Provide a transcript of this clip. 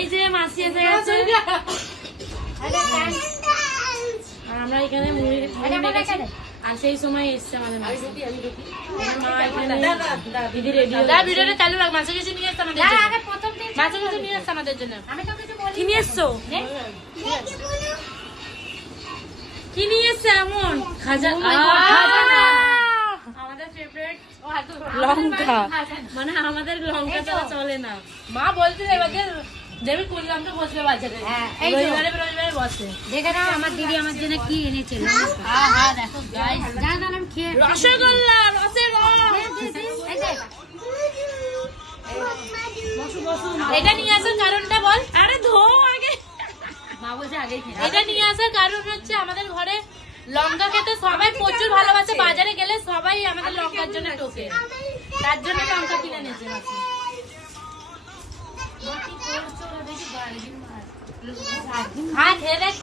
এই যে মাসি এসে গেছে আর আমরা এখানে মুড়ি মেখেছি আর সেই সময় এসছে আমাদের মা দিদি রেডি ভিডিওটা চালু রাখ। মাছে কিছু নিয়ে এসছে আমাদের মাছে কিছু নিয়ে এসছে আমাদের জন্য। কি নিয়ে এসছো? কি নিয়ে এসছে এমন? খাজা আমাদের ফেভারিট লঙ্কা, মানে আমাদের লঙ্কা ছাড়া চলে না। মা বলছে এবার দেবী করলাম তো বসবে বাজারে, রবিবারে রবিবারে বসে। দেখে নাও আমার দিদি আমার জন্য কি এনেছে। রসগোল্লা এটা নিয়ে আসার কারণটা বল। আরে ধো আগে, মা বলছে আগে। এটা নিয়ে আসার কারণ হচ্ছে আমাদের ঘরে লঙ্কা খেতে সবাই প্রচুর ভালোবাসে। বাজারে গেলে সবাই আমাদের লঙ্কার জন্য টোকে, তার জন্য লঙ্কা কিনে নিয়েছে। হ্যাঁ খেয়ে দেখ।